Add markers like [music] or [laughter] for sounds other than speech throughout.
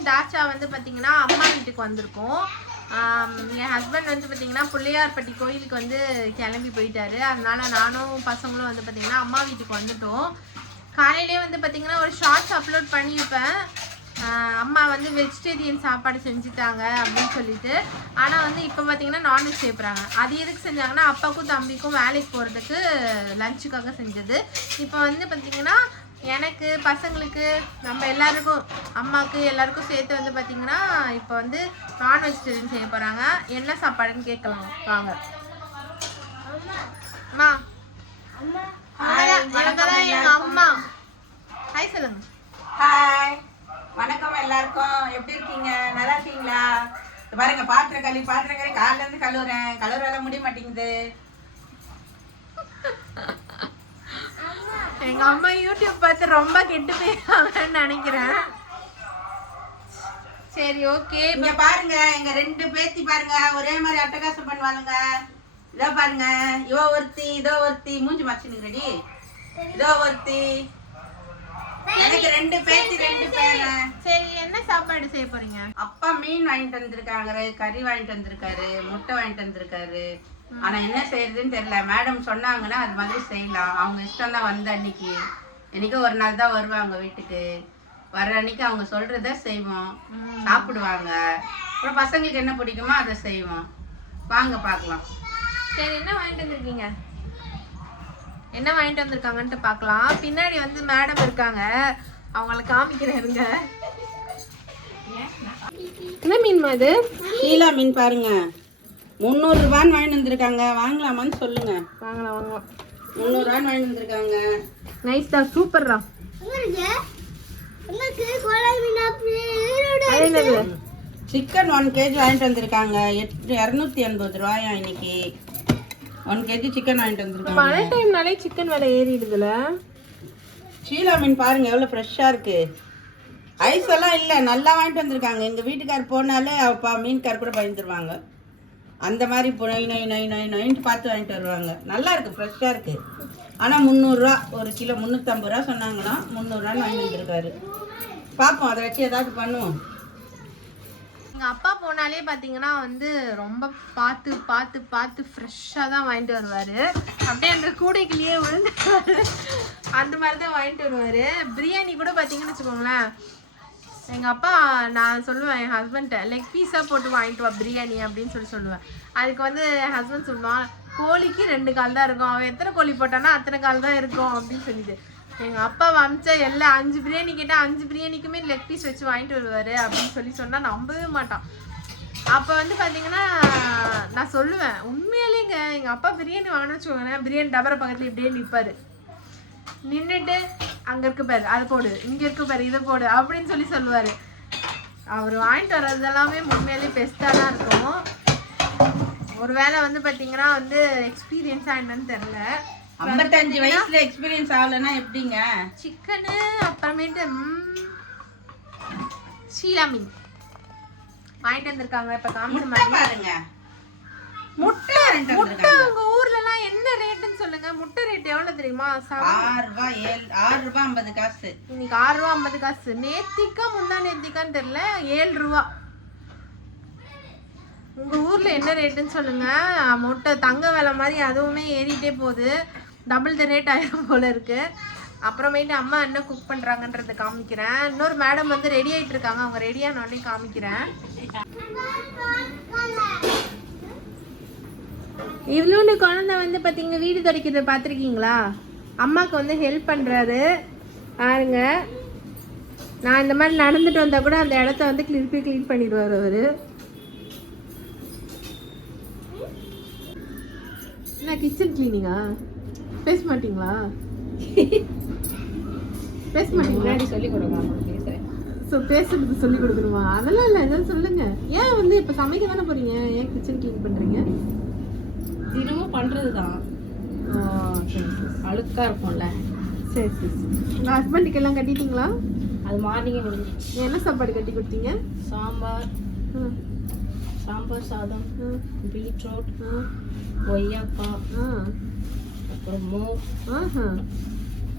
Time தாச்சா வந்து பார்த்தீங்கன்னா அம்மா வீட்டுக்கு வந்திருக்கோம். என் ஹஸ்பண்ட் வந்து பார்த்தீங்கன்னா பிள்ளையார்பட்டி கோயிலுக்கு வந்து கிளம்பி போயிட்டாரு. அதனால நானும் பசங்களும் வந்து பார்த்தீங்கன்னா அம்மா வீட்டுக்கு வந்துட்டோம். காலையிலே வந்து பார்த்தீங்கன்னா ஒரு ஷார்ட்ஸ் அப்லோட் பண்ணியிருப்பேன். அம்மா வந்து வெஜிடேரியன் சாப்பாடு செஞ்சுட்டாங்க அப்படின்னு சொல்லிட்டு. ஆனால் வந்து இப்போ பார்த்தீங்கன்னா நான்வெஜ் சேர்ப்புறாங்க அது எதுக்கு செஞ்சாங்கன்னா அப்பாவுக்கும் தம்பிக்கும் வேலைக்கு போகிறதுக்கு லஞ்சுக்காக செஞ்சது. இப்போ வந்து பார்த்தீங்கன்னா எனக்கு பசங்களுக்கு நம்ம எல்லாருக்கும் அம்மாவுக்கு எல்லாருக்கும் சேர்த்து வந்து பார்த்தீங்கன்னா இப்போ வந்து நான் வெஜிடேரியன் செய்ய போகிறாங்க என்ன சாப்பாடுன்னு கேட்கலாம். வாங்க. அம்மா. எங்க அம்மா? ஹாய் சொல்லுங்க. ஹாய் வணக்கம் எல்லாருக்கும். எப்படி இருக்கீங்க? நல்லா இருக்கீங்களா? பாருங்க பாத்திரம் கழுவி பாத்திரம் கழுவி காலைல இருந்து கழுவுறேன். கழுவுற முடிய மாட்டேங்குது. எங்க அம்மா யூடியூப் பார்த்து ரொம்ப கெட்டு போயிருக்காங்கன்னு நினைக்கிறேன். சரி ஓகே. இங்க பாருங்க எங்க ரெண்டு பேத்தி பாருங்க ஒரே மாதிரி அட்டகாசம் பண்ணுவானுங்க இதோ பாருங்க இவ ஒருத்தி இதோ ஒருத்தி. மூஞ்சி மச்சினுங்கடி இதோ ஒருத்தி. எனக்கு ரெண்டு பேத்தி ரெண்டு பேரன் சரி என்ன சாப்பாடு செய்ய போறீங்க? அப்பா மீன் வாங்கிட்டு வந்திருக்காங்க. கறி வாங்கிட்டு வந்திருக்காரு முட்டை வாங்கிட்டு வந்திருக்காரு. ஆனா என்ன செய்யறதுன்னு தெரியல. மேடம் சொன்னாங்கன்னா அது மாதிரி செய்யலாம். அவங்க இஷ்டம் தான் வந்த அன்னைக்கு. என்னைக்கு ஒரு நாள் தான் வருவாங்க வீட்டுக்கு. வர்ற அன்னைக்கு அவங்க சொல்றத செய்வோம். சாப்பிடுவாங்க. அப்புறம் பசங்களுக்கு என்ன பிடிக்குமோ அதை செய்வோம். வாங்க பார்க்கலாம். சரி என்ன வாங்கிட்டு வந்திருக்கீங்க? என்ன வாங்கிட்டு வந்திருக்காங்கன்ட்டு பார்க்கலாம். பின்னாடி வந்து மேடம் இருக்காங்க. அவங்கள காமிக்கிறேன் இருங்க. என்ன மீன்மா இது? ஷீலா மீன் பாருங்க. முந்நூறு ரூபான்னு வாங்கிட்டு வந்திருக்காங்க. வாங்கலாமான்னு சொல்லுங்க. வாங்கலாம் வாங்கலாம். முந்நூறு ரூபான்னு வாங்கிட்டு வந்திருக்காங்க. நைஸ் தான் சூப்பர் தான் அது என்னது? சிக்கன் ஒன் கேஜி வாங்கிட்டு வந்திருக்காங்க. எட்டு இரநூத்தி எண்பது ரூபாயா இன்னைக்கு? ஒன் கேஜி சிக்கன் வாங்கிட்டு வந்திருக்காங்க. மழை டைம்னாலே சிக்கன் விலை ஏறிடுதுல. ஷீலா மீன் பாருங்க எவ்வளோ ஃப்ரெஷ்ஷாக இருக்கு. ஐஸ் எல்லாம் இல்லை நல்லா வாங்கிட்டு வந்திருக்காங்க. எங்கள் வீட்டுக்கார் போனாலே அப்பா மீன்கார் கூட பயந்துருவாங்க. அந்த மாதிரி இப்போ நை நை நை நை நைன்ட்டு பார்த்து வாங்கிட்டு வருவாங்க. நல்லா இருக்குது ஃப்ரெஷ்ஷாக இருக்குது ஆனால் முந்நூறுரூவா ஒரு கிலோ முந்நூற்றம்பது ரூபா சொன்னாங்கன்னா முந்நூறுரூவான்னு வாங்கிட்டு வந்திருக்காரு. பார்ப்போம் அதை வச்சு ஏதாவது பண்ணுவோம். எங்கள் அப்பா போனாலே பார்த்தீங்கன்னா வந்து ரொம்ப பார்த்து பார்த்து பார்த்து ஃப்ரெஷ்ஷாக தான் வாங்கிட்டு வருவார். அப்படியே அந்த கூடைக்குள்ளேயே விழுந்துருவாரு அந்த மாதிரி தான் வாங்கிட்டு வருவாரு. பிரியாணி கூட பார்த்தீங்கன்னு வச்சுக்கோங்களேன் எங்கள் அப்பா நான் சொல்லுவேன் என் ஹஸ்பண்ட்ட லெக் பீஸாக போட்டு வாங்கிட்டு வா பிரியாணி அப்படின்னு சொல்லி சொல்லுவேன். அதுக்கு வந்து என் ஹஸ்பண்ட் சொல்லுவான் கோழிக்கு ரெண்டு கால் தான் இருக்கும். அவன் எத்தனை கோழி போட்டானா அத்தனை கால் தான் இருக்கும் அப்படின்னு சொல்லிட்டு. எங்கள் அப்பா அமிச்ச எல்லா. அஞ்சு பிரியாணி கேட்டால் அஞ்சு பிரியாணிக்குமே லெக் பீஸ் வச்சு வாங்கிட்டு வருவாரு அப்படின்னு சொல்லி சொன்னால் நம்பவே மாட்டான். அப்போ வந்து பார்த்தீங்கன்னா நான் சொல்லுவேன் உண்மையிலேங்க எங்கள் அப்பா பிரியாணி வாங்கினு வச்சுக்கோங்க பிரியாணி டபரை பக்கத்தில் இப்படியே நிற்பார் நின்றுட்டு அங்க இருக்கு பாரு அது போடு இங்க இருக்கு பாரு இதை போடு அப்படின்னு சொல்லி சொல்லுவாரு. அவர் வாங்கிட்டு வர்றது எல்லாமே உண்மையிலேயே பெஸ்ட்டாக தான் இருக்கும். ஒருவேளை வந்து பாத்தீங்கன்னா வந்து எக்ஸ்பீரியன்ஸா என்னன்னு தெரியல. ஐம்பத்தஞ்சு வயசுல எக்ஸ்பீரியன்ஸ் ஆகலைன்னா எப்படிங்க? சிக்கனு அப்புறமேட்டு ஷீலா மீன். வாங்கிட்டு வந்திருக்காங்க இப்ப காமிச்ச பாருங்க. முட்டை முட்டை. உங்க ஊர்ல எல்லாம் என்ன ரேட்டுன்னு சொல்லுங்க? முட்டை ரேட் எவ்வளவு தெரியுமா? ஆறு ரூபாய் ஏழு ஆறு ரூபாய் ஐம்பது காசு. இன்னைக்கு ஆறு ஐம்பது காசு. நேத்திக்கா முந்தா நேத்திக்கான்னு தெரியல ஏழு ரூபா. உங்க ஊர்ல என்ன ரேட்டுன்னு சொல்லுங்க. முட்டை தங்க விலை மாதிரி அதுவுமே ஏறிட்டே போகுது. டபுள் த ரேட் ஆயிரும் போல இருக்கு. அப்புறமேட்டு அம்மா என்ன குக் பண்றாங்கன்றத காமிக்கிறேன். இன்னொரு மேடம் வந்து ரெடி ஆயிட்டு இருக்காங்க. அவங்க ரெடியான உடனே காமிக்கிறேன். இவ்வளோண்டு குழந்தை வந்து பார்த்தீங்க வீடு துடைக்கிறத பார்த்துருக்கீங்களா? அம்மாவுக்கு வந்து ஹெல்ப் பண்ணுறாரு பாருங்க. நான் இந்த மாதிரி நடந்துட்டு வந்தால் கூட அந்த இடத்த வந்து கிளிப்பி க்ளீன் பண்ணிடுவார் அவர். என்ன கிச்சன் கிளீனிங்கா பேச மாட்டீங்களா? பேச மாட்டீங்களா? சொல்லி கொடுங்க பேசுறேன். ஸோ பேசுறது சொல்லி கொடுக்கணுமா? அதெல்லாம் இல்லை எதாவது சொல்லுங்க. ஏன் வந்து இப்போ சமைக்க தானே போறீங்க? ஏன் கிச்சன் க்ளீன் பண்ணுறீங்க தினமும் பண்றதுதான். ஓ சரி சரி. அழுக்கா இருக்கும்ல. சரி சரி உங்கள் ஹஸ்பண்டுக்கு எல்லாம் கட்டிட்டீங்களா? அது மார்னிங்கே முடிஞ்சிச்சு என்ன சாப்பாடு கட்டி கொடுத்தீங்க? சாம்பார். சாம்பார் சாதம் பீட்ரூட் கொய்யாக்காய் ஆ. அப்புறம் ஆஹா.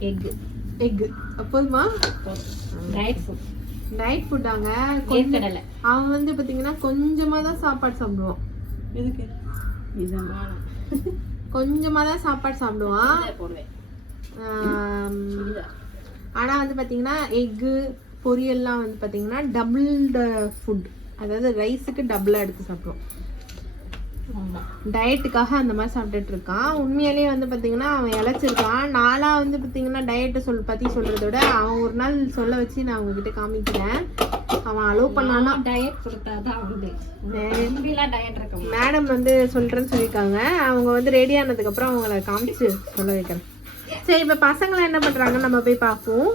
எக்கு. எக்கு. அப்போதுமா? ட்ரை ஃப்ரூட் டயட் ஃபுட்டாங்க அவன் வந்து பாத்தீங்கன்னா கொஞ்சமா தான் சாப்பாடு சாப்பிடுவான் எதுக்கு? இதுதான் [laughs] கொஞ்சமா தான் சாப்பாடு சாப்பிடுவான். இதை போடுவேன். ஆம், இதுதான் ஆனா வந்து பாத்தீங்கன்னா எக்கு பொரியல்லாம் வந்து பாத்தீங்கன்னா டபுள் ஃபுட் அதாவது ரைஸுக்கு டபுளா எடுத்து சாப்பிடுவோம் டயட்டுக்காக அந்த மாதிரி சாப்பிட்டுட்டு இருக்கான். உண்மையிலேயே வந்து பாத்தீங்கன்னா அவன் இழைச்சிருக்கான். நாளா வந்து பாத்தீங்கன்னா டயட்டை சொல் பத்தி சொல்றதை விட அவன் ஒரு நாள் சொல்ல வச்சு நான் உங்ககிட்ட காமிக்கிறேன். அவன் அலோவ் பண்ணானா டயட் இருக்க முடியும் மேடம் வந்து சொல்றேன்னு சொல்லியிருக்காங்க. அவங்க வந்து ரெடி ஆனதுக்கு அப்புறம் அவங்கள காமிச்சு சொல்ல வைக்கிறேன். சரி இப்ப பசங்களை என்ன பண்றாங்க நம்ம போய் பார்ப்போம்.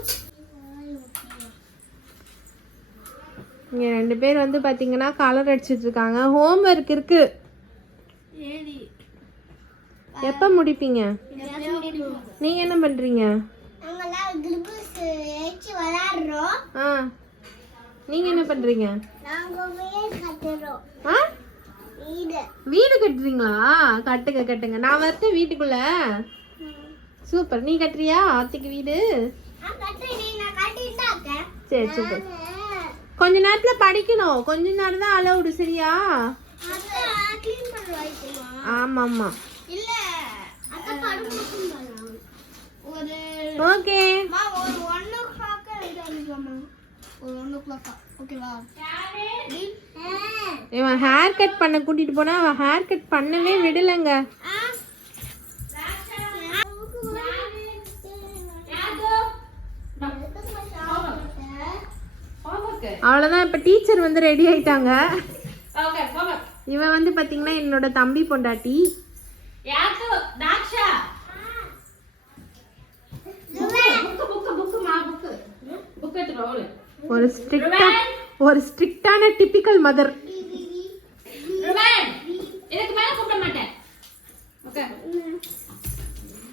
இங்க ரெண்டு பேர் வந்து பாத்தீங்கன்னா கலர் அடிச்சிட்டு இருக்காங்க ஹோம்ஒர்க் இருக்கு எப்ப முடிப்பீங்க? நீங்க என்ன விளையாடுறோம். ஆ. நீங்க என்ன பண்றீங்க? வீடு கட்டுறோம். ஆ? வீடு. வீடு கட்டுறீங்களா? கட்டுங்க கட்டுங்க. நான் வரட்டும் வீட்டுக்குள்ள. சூப்பர். நீ கட்டுறியா? அத்தைக்கு வீடு? சரி சூப்பர். கொஞ்ச நேரத்துல படிக்கணும். கொஞ்ச நேரம் தான் அலவுடு சரியா? ஆமா ஆமா ஓகே. ஒரு ஒன் ஓ கிளாக்கா ஓகேவா இவன் ஹேர் கட் பண்ண கூட்டிட்டு போனா அவன் ஹேர் கட் பண்ணவே விடலங்க. அவ்வளவுதான் இப்ப டீச்சர் வந்து ரெடி ஆயிட்டாங்க. இவன் வந்து பாத்தீங்கன்னா என்னோட தம்பி பொண்டாட்டி. புக்கு புக்கு புக்கு மா புக்கு. புக் எடுத்துட்டு வா ஒரு ஸ்ட்ரிக்டா ஒரு ஸ்ட்ரிக்டான டிபிக்கல் மதர் இதுக்கு மேல கூப்பிட மாட்டேன். ஓகே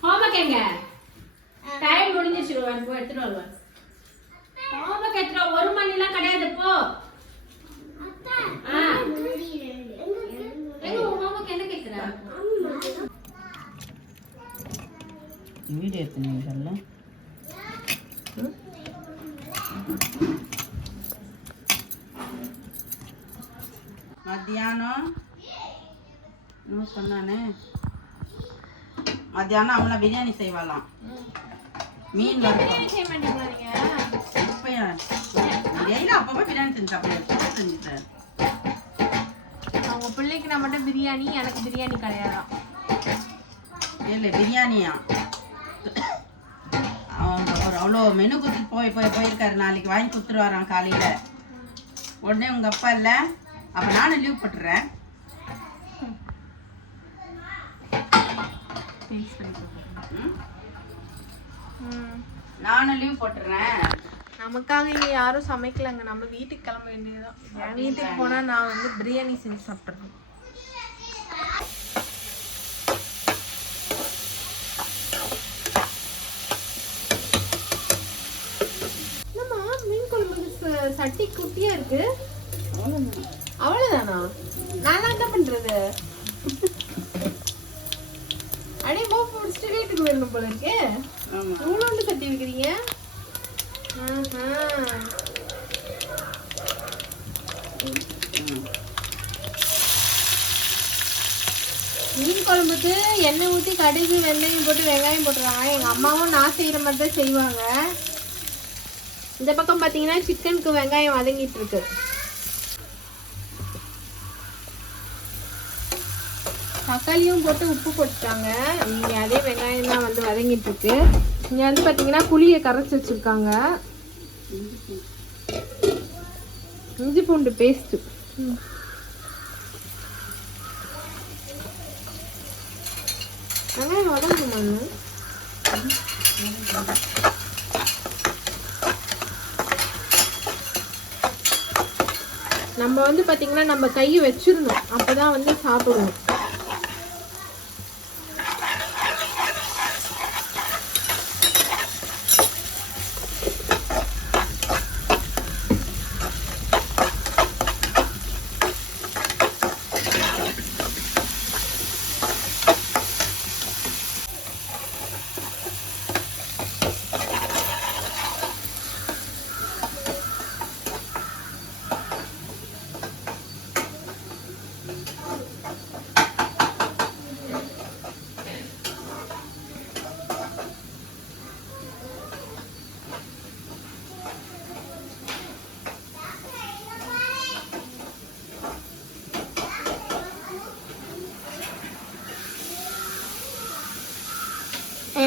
ஹோம்ஒர்க் எங்க? டைம் முடிஞ்சிச்சு ருவன் போய் எடுத்துட்டு வருவேன் ஹோம்ஒர்க் எடுத்துட்டு. ஒரு மணிலாம் கிடையாது போ. ஆ. எங்க ஹோம்ஒர்க் என்ன கேக்குற? வீடியோ எடுத்துனீங்கல்ல மத்தியானம். என்ன சொன்னானே. மத்தியானம் அவங்கள பிரியாணி செய்வாளாம். மீன் இப்பயா டெய்லி அப்பப்போ பிரியாணி செஞ்சு சாப்பிடுவேன். செஞ்சுட்டேன் அவங்க பிள்ளைக்கு நான் மட்டும் பிரியாணி எனக்கு பிரியாணி கிடையாதான் இல்லை பிரியாணியா? அவங்க ஒரு அவ்வளோ மெனு கொடுத்துட்டு போய் போய் போயிருக்காரு. நாளைக்கு வாங்கி கொடுத்துருவாராம் காலையில். உடனே உங்கள் அப்பா இல்லை. அப்போ நானும் லீவ் போட்டுறேன்? நானும் லீவ் போட்டுறேன். நமக்காக இங்க யாரும் சமைக்கலங்க. நம்ம வீட்டுக்கு கிளம்ப வேண்டியதுதான். என் வீட்டுக்கு போனா நான் வந்து பிரியாணி செஞ்சு சாப்பிட்றேன் என்னம்மா மீன் குழம்புக்கு ச- சட்டி குட்டியா இருக்கு. அவ்வளவுதானா? நான் என்ன பண்றது? அடே மோப் முடிச்சுட்டு வீட்டுக்கு வரணும் போல இருக்கே. இவ்வளோண்டு சட்டி வைக்கிறீங்க. மீன் குழம்புக்கு எண்ணெய் ஊற்றி கடுகு வெந்தயம் போட்டு வெங்காயம் போட்டுருவாங்க. எங்கள் அம்மாவும் நான் செய்கிற மாதிரி தான் செய்வாங்க. இந்த பக்கம் பார்த்தீங்கன்னா சிக்கனுக்கு வெங்காயம் வதங்கிட்டு இருக்கு தக்காளியும் போட்டு உப்பு போட்டுட்டாங்க. இங்கே அதே வெங்காயம் தான் வந்து வதங்கிட்டு இருக்கு இங்கே வந்து பார்த்தீங்கன்னா புளியை கரைச்சி வச்சுருக்காங்க. இஞ்சி பூண்டு பேஸ்ட்டு வெங்காயம் வதங்குமா நம்ம வந்து பாத்தீங்கன்னா நம்ம கையை அப்போ அப்பதான் வந்து சாப்பிடுவோம்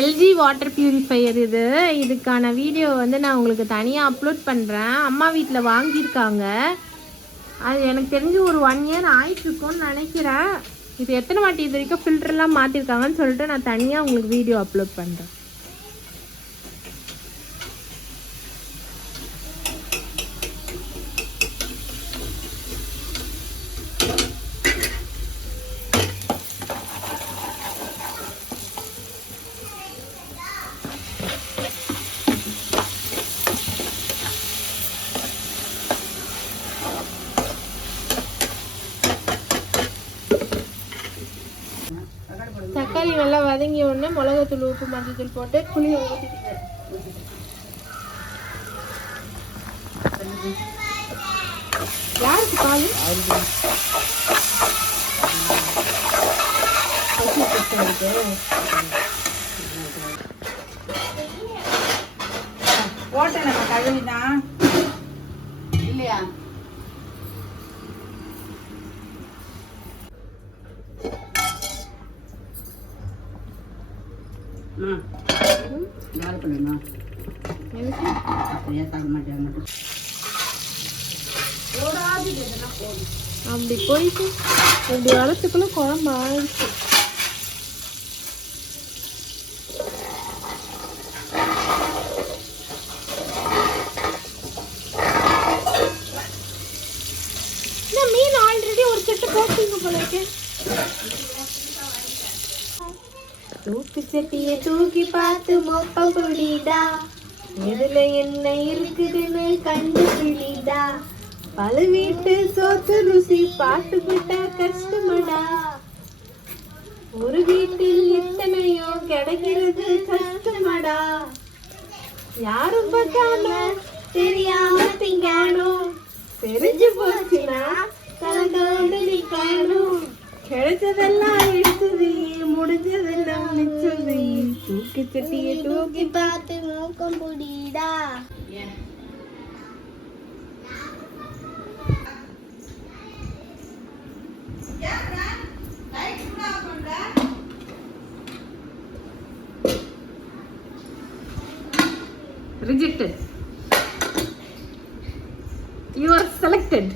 எல்ஜி வாட்டர் பியூரிஃபையர் இது. இதுக்கான வீடியோ வந்து நான் உங்களுக்கு தனியாக அப்லோட் பண்ணுறேன் அம்மா வீட்டில் வாங்கியிருக்காங்க. அது எனக்கு தெரிஞ்சு ஒரு ஒன் இயர் ஆயிட்டுருக்கோன்னு நினைக்கிறேன். இது எத்தனை வாட்டி இது வரைக்கும் ஃபில்டர்லாம் மாற்றிருக்காங்கன்னு சொல்லிட்டு நான் தனியாக உங்களுக்கு வீடியோ அப்லோட் பண்ணுறேன் தக்காளி நல்லா வதங்கி உடனே மிளகாத்தூள் உப்பு மஞ்சத்தூள் போட்டு புளியை ஊற்றிட்டு யாருக்கு பால்? போட்டேன் நம்ம கழுவிதான் இல்லையா ம் யார் பண்ணணும் எதுக்கு அப்படியே தர மாட்டேன் மட்டும் அப்படி போயிட்டு இப்படி வரத்துக்குள்ள குழம்பு ஆயிடுச்சு. மீன் ஆல்ரெடி ஒரு செட்டு போட்டுங்க போல இருக்கே. தூக்கு சட்டிய தூக்கி பார்த்து மொப்ப புடிடா எதுல என்ன இருக்குதுன்னு கண்டுபிடிடா. பல வீட்டு சோத்து ருசி பாட்டு போட்டா கஷ்டமடா. ஒரு வீட்டில் எத்தனையோ கிடைக்கிறது கஷ்டமடா. யாரும் பார்க்காம தெரியாம திங்கானும் தெரிஞ்சு போச்சுன்னா கலந்து நிக்கணும். கிடைச்சதெல்லாம் எடுத்தது முடிஞ்சதெல்லாம் மிச்சது. தூக்கி சட்டியை தூக்கி பார்த்து மூக்கம் புடிடா rejected you are selected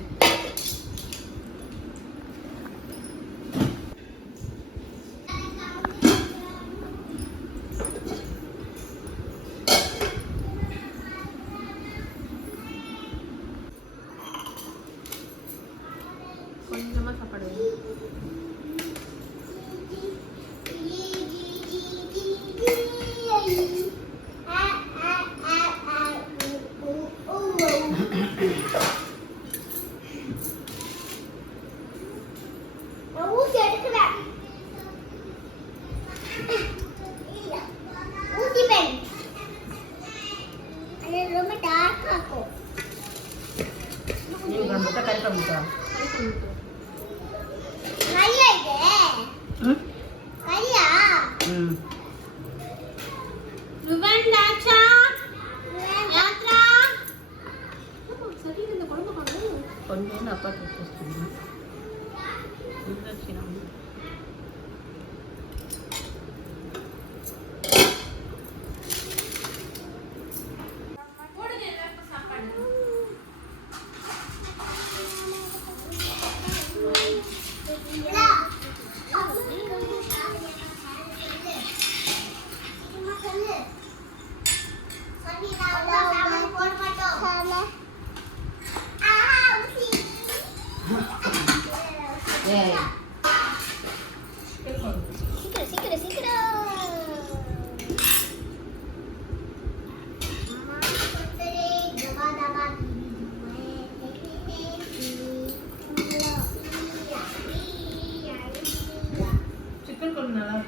கொஞ்சமா சாப்பாடு ஊசி எடுக்கிறேன் ஊசி பென் அது ரொம்ப டார்க்கா இருக்கும் நீங்கள் மட்டும் கறி பண்ணிட்டா கரியா இது ம் கரியா ம் குழம்பு. நல்லா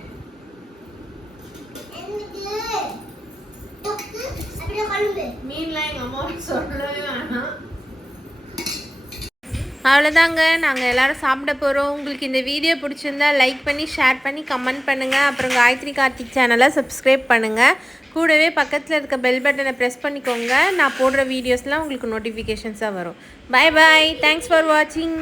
மீன்லாம் எங்கள் அம்மாவோட சொல்லவே வேணாம். அவ்வளோதாங்க நாங்கள் எல்லாரும் சாப்பிட போகிறோம் உங்களுக்கு இந்த வீடியோ பிடிச்சிருந்தா லைக் பண்ணி ஷேர் பண்ணி கமெண்ட் பண்ணுங்கள் அப்புறம் காயத்ரி கார்த்திக் சேனலை சப்ஸ்கிரைப் பண்ணுங்கள் கூடவே பக்கத்தில் இருக்க பெல் பட்டனை ப்ரெஸ் பண்ணிக்கோங்க. நான் போடுற வீடியோஸ்லாம் உங்களுக்கு நோட்டிஃபிகேஷன்ஸாக வரும். பை பாய் தேங்க்ஸ் ஃபார் வாட்சிங்